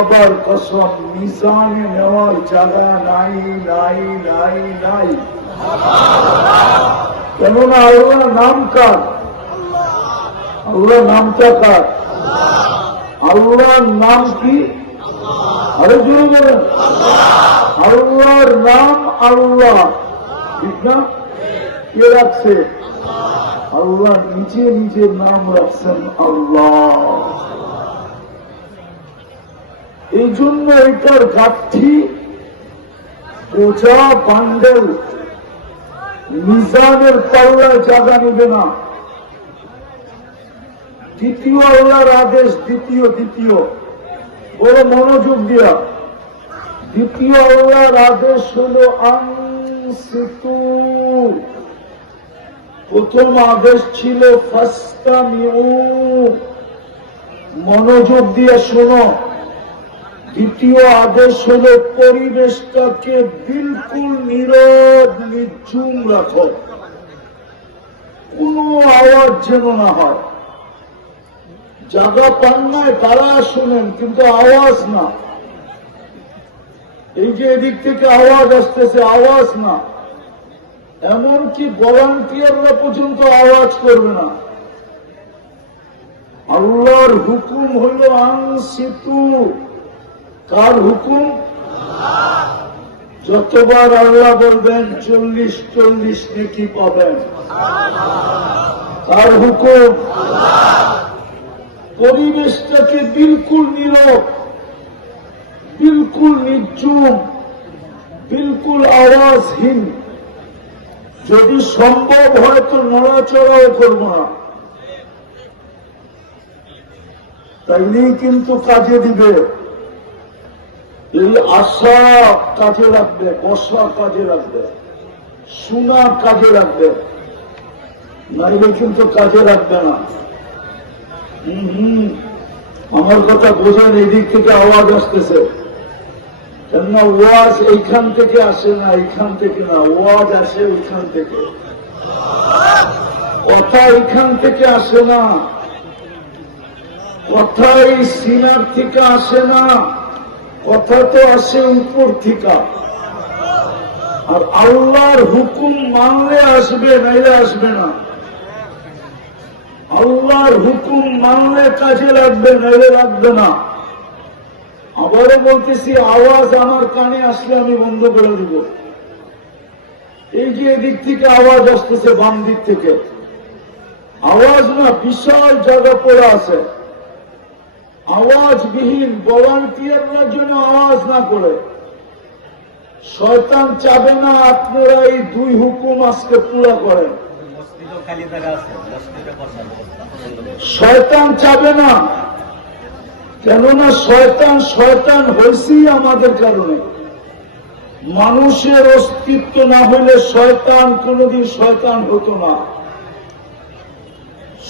বাবার কসম, মিজানে নেওয়ার জায়গা নাই নাই নাই নাই। কেননা আল্লাহ নাম কার? আল্লাহ নামটা কার? আল্লাহর নাম কি? আরে জুড়ে বলেন। আল্লাহর নাম আল্লাহ। ঠিক না? কে রাখছে? আল্লাহ। নিজে নিজের নাম রাখছেন আল্লাহ। এই জন্য এটার গাঠি বোঝা পান্ডেল মিজানের পাল্লায় জায়গা নেবে না। দ্বিতীয় আল্লাহর আদেশ, দ্বিতীয় দ্বিতীয়। বড় মনোযোগ দিয়া। দ্বিতীয় আল্লাহর আদেশ হল আনসিতু। প্রথম আদেশ ছিল ফাস্তা মনোযোগ দিয়ে শোনো। দ্বিতীয় আদেশ হল পরিবেশটাকে বিলকুল নীরব নির্ঝুম রাখো। কোনো আওয়াজ যেন না হয়। জায়গা পান নাই তারা শুনেন, কিন্তু আওয়াজ না। এই যে এদিক থেকে আওয়াজ আসতেছে, আওয়াজ না। এমনকি ভলান্টিয়াররা পর্যন্ত আওয়াজ করবে না। আল্লাহর হুকুম হইল আনসিতু। কার হুকুম? যতবার আল্লাহ বলবেন, চল্লিশ চল্লিশ নেকি পাবেন। কার হুকুম? পরিবেশটাকে বিলকুল নীরব, বিলকুল নির্জুম বিলকুল আওয়াজহীন। যদি সম্ভব হয় তো নড়াচড়াও করব না। তাইলেই কিন্তু কাজে দিবে। এই আশা কাজে রাখবে বসা কাজে রাখবে শোনা কাজে রাখবে নাইলে কিন্তু কাজে রাখবে না। আমার কথা বোঝেন, এদিক থেকে আওয়াজ আসতেছে। কেননা ওয়াজ এইখান থেকে আসে না, এইখান থেকে না। ওয়াজ আসে ওইখান থেকে। কথা এইখান থেকে আসে না। কথা এই সিনার থেকে আসে না। কথা তো আসে উপর থেকে। আর আল্লাহর হুকুম মানলে আসবে, নাইলে আসবে না। আল্লাহর হুকুম মানলে কাজে লাগবে, নাইলে লাগবে না। আবারও বলতেছি, আওয়াজ আমার কানে আসলে আমি বন্ধ করে দিব। এই যে এদিক থেকে আওয়াজ আসতেছে, বাম দিক থেকে। আওয়াজ না, বিশাল জায়গা পড়ে আছে। আওয়াজবিহীন ভলান্টিয়াররা যেন আওয়াজ না করে। শয়তান চাবে না আপনারা এই দুই হুকুম আজকে পুরা করেন। শয়তান চাবে না, কেননা শয়তান শয়তান হয়েছেই আমাদের কারণে। মানুষের অস্তিত্ব না হলে শয়তান কোনদিন শয়তান হতো না।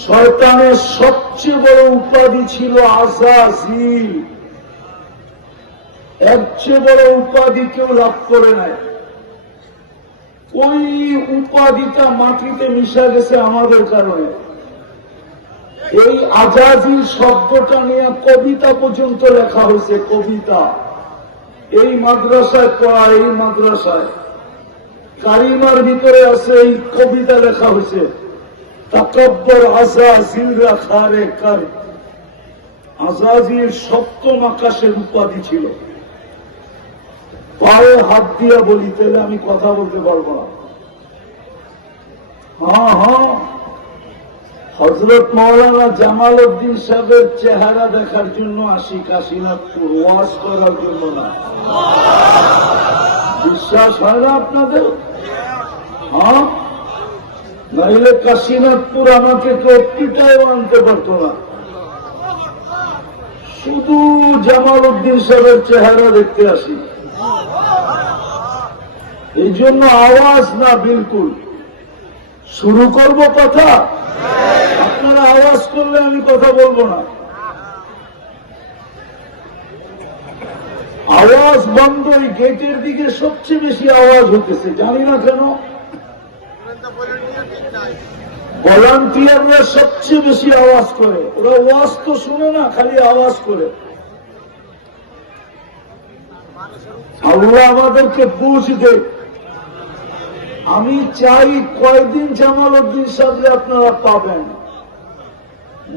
শয়তানের সবচেয়ে বড় উপাধি ছিল আজাজিল। এর চেয়ে বড় উপাধি কেউ লাভ করে নাই। ওই উপাধিটা মাটিতে মিশা গেছে আমাদের কারণে। এই আজাজিল শব্দটা নিয়ে কবিতা পর্যন্ত লেখা হয়েছে, কবিতা। এই মাদ্রাসায় পড়া, এই মাদ্রাসায়। কারিমার ভিতরে আছে এই কবিতা লেখা হয়েছে। তাকব্বর আজাজিল রাখা রে কার? আজাজিল সপ্তম আকাশের উপাধি ছিল। পায়ে হাত দিয়া বলি, তাহলে আমি কথা বলতে পারব না। হ্যাঁ হ্যাঁ হজরত মৌলানা জামাল উদ্দিন সাহেবের চেহারা দেখার জন্য আসি কাশীনাথপুর ওয়াজ করার জন্য না। বিশ্বাস হয় না আপনাদের? হ্যাঁ নাইলে কাশীনাথপুর আমাকে কেউ একটিটাও আনতে পারতো না। শুধু জামাল উদ্দিন সাহেবের চেহারা দেখতে আসি। এই জন্য আওয়াজ না বিলকুল। শুরু করব কথা? আপনারা আওয়াজ করলে আমি কথা বলব না। আওয়াজ বন্ধ, এই গেটের দিকে সবচেয়ে বেশি আওয়াজ হতেছে। জানি না কেন ভলান্টিয়াররা সবচেয়ে বেশি আওয়াজ করে। ওরা ওয়াজ তো শুনে না, খালি আওয়াজ করে। আল্লাহ আমাদেরকে বুঝ দে আমি চাই কয়দিন জামাল উদ্দিন সাহেব আপনারা পাবেন।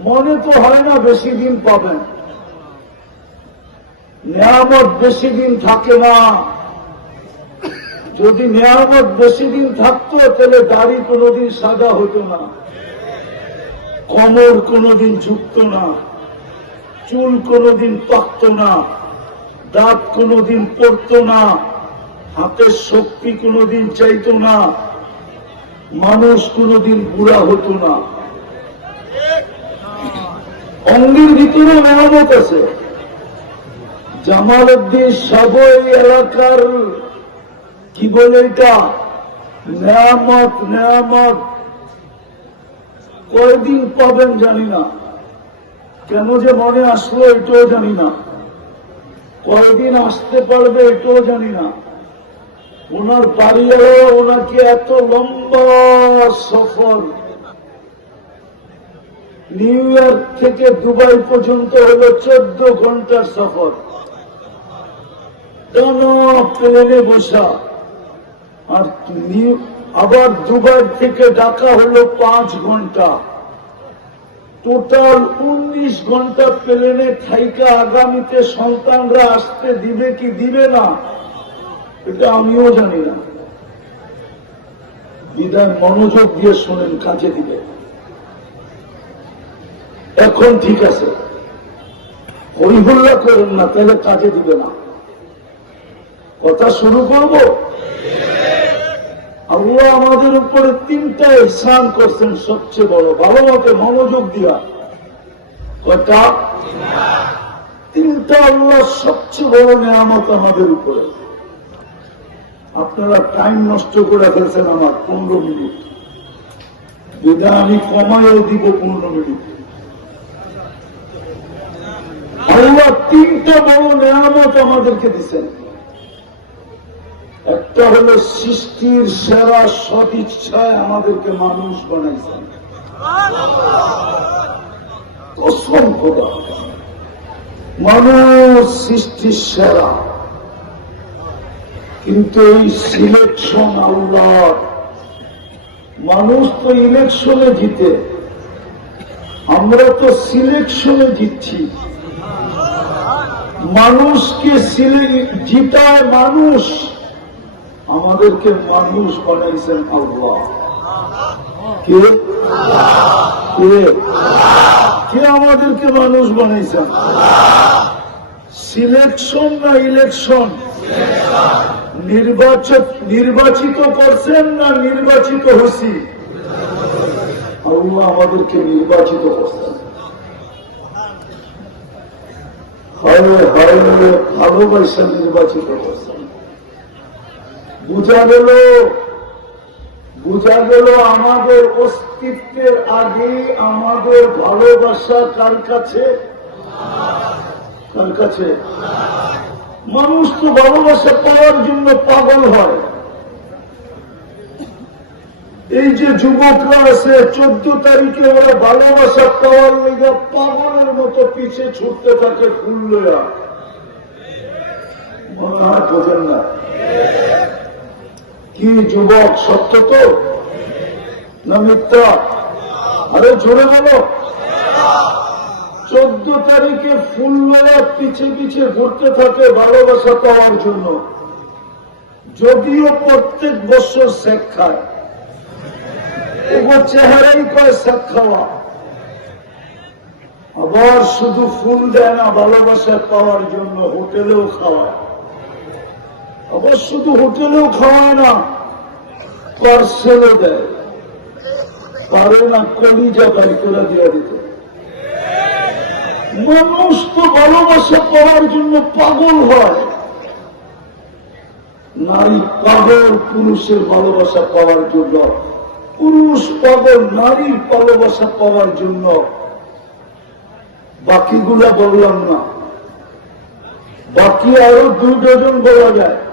মনে তো হয় না বেশি দিন পাবেন। নিয়ামত বেশি দিন থাকে না। যদি নিয়ামত বেশি দিন থাকতো, তাহলে দাড়ি কোনোদিন সাদা হতো না। কমর কোনোদিন ঝুঁকত না। চুল কোনোদিন পাকত না। দাঁত কোনোদিন পড়ত না। হাতের শক্তি কোনোদিন চাইতো না। মানুষ কোনোদিন বুড়া হতো না। অঙ্গের ভিতরে মেহমত আছে। জামাল উদ্দিন সব এলাকার কি বলে এটা? নেয়ামত নেয়ামত। কয়দিন পাবেন জানি না। কেন যে মনে আসলো এটাও জানি না। কয়দিন আসতে পারবে এটাও জানি না। ওনার বাড়িও ওনাকে এত লম্বা সফর। নিউ ইয়র্ক থেকে দুবাই পর্যন্ত হলো চোদ্দ ঘণ্টার সফর। কেন প্লেনে বসা? আর নিউ- আবার দুবাই থেকে ডাকা হলো পাঁচ ঘণ্টা। টোটাল উনিশ ঘণ্টা প্লেনে থাইকা আগামীতে সন্তানরা আসতে দিবে কি দিবে না, এটা আমিও জানি না। বিধান মনোযোগ দিয়ে শোনেন, কাজে দিবে এখন ঠিক আছে। হরিহুল্লা করেন না, তাহলে কাজে দিবে না। কথা শুরু করব? আল্লাহ আমাদের উপরে তিনটা ইসান করছেন সবচেয়ে বড়। ভালো মতে মনোযোগ দিয়া। কটা তিনটা আল্লাহ সবচেয়ে বড় নেয়ামত আমাদের উপরে। আপনারা টাইম নষ্ট করে ফেলছেন আমার পনেরো মিনিট। যেটা আমি কমায়ও দিব পনেরো মিনিট। আল্লাহ তিনটা বড় নেয়ামত আমাদেরকে দিচ্ছেন একটা হলো সৃষ্টির সেরা সৎ ইচ্ছায় আমাদেরকে মানুষ বানাইছেন মানুষ সৃষ্টির সেরা। কিন্তু এই সিলেকশন আল্লাহ মানুষ তো ইলেকশনে জিতে। আমরা তো সিলেকশনে জিতছি। মানুষকে জিতায় মানুষ। আমাদেরকে মানুষ বানাইছেন আল্লাহ। কে? কে? কে আমাদেরকে মানুষ বানাইছেন সিলেকশন না ইলেকশন নির্বাচন নির্বাচিত করছেন না নির্বাচিত হছি আল্লাহ আমাদেরকে নির্বাচিত করছেন। নির্বাচিত করছেন। বোঝা গেল? বোঝা গেল আমাদের অস্তিত্বের আগে আমাদের ভালোবাসা কার কাছে? কার কাছে? মানুষ তো ভালোবাসা পাওয়ার জন্য পাগল হয়। এই যে যুবকরা আছে, চোদ্দ তারিখে ওরা ভালোবাসা পাওয়ার লেগে পাগলের মতো পিছে ছুটতে থাকে ফুল মনে হয় না। কি যুবক, সত্য তো? না মিথ্যা? আরে জোরে বলো। চোদ্দ তারিখে ফুল মেলা পিছে পিছে ঘুরতে থাকে ভালোবাসা পাওয়ার জন্য। যদিও প্রত্যেক বছর শেখ খায়। ওগো চেহারাই কয় শেখ খাওয়া। আবার শুধু ফুল দেয় না, ভালোবাসা পাওয়ার জন্য হোটেলেও খাওয়ায়। আবার শুধু হোটেলেও খাওয়ায় না পার্সেলও দেয় পারে না, কলিজা বাই করে দিয়ে দিতে। মানুষ তো ভালোবাসা পাওয়ার জন্য পাগল হয়। নারী পাগল, পুরুষের ভালোবাসা পাওয়ার জন্য। পুরুষ পাগল নারীর ভালোবাসা পাওয়ার জন্য। বাকিগুলা বললাম না। বাকি আরও দুই ডজন বলা যায়।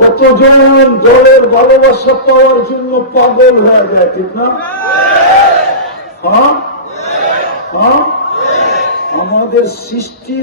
কতজন দলের ভালোবাসা পাওয়ার জন্য পাগল হয়ে যায় ঠিক না? হ্যাঁ? হ্যাঁ? আমাদের সৃষ্টি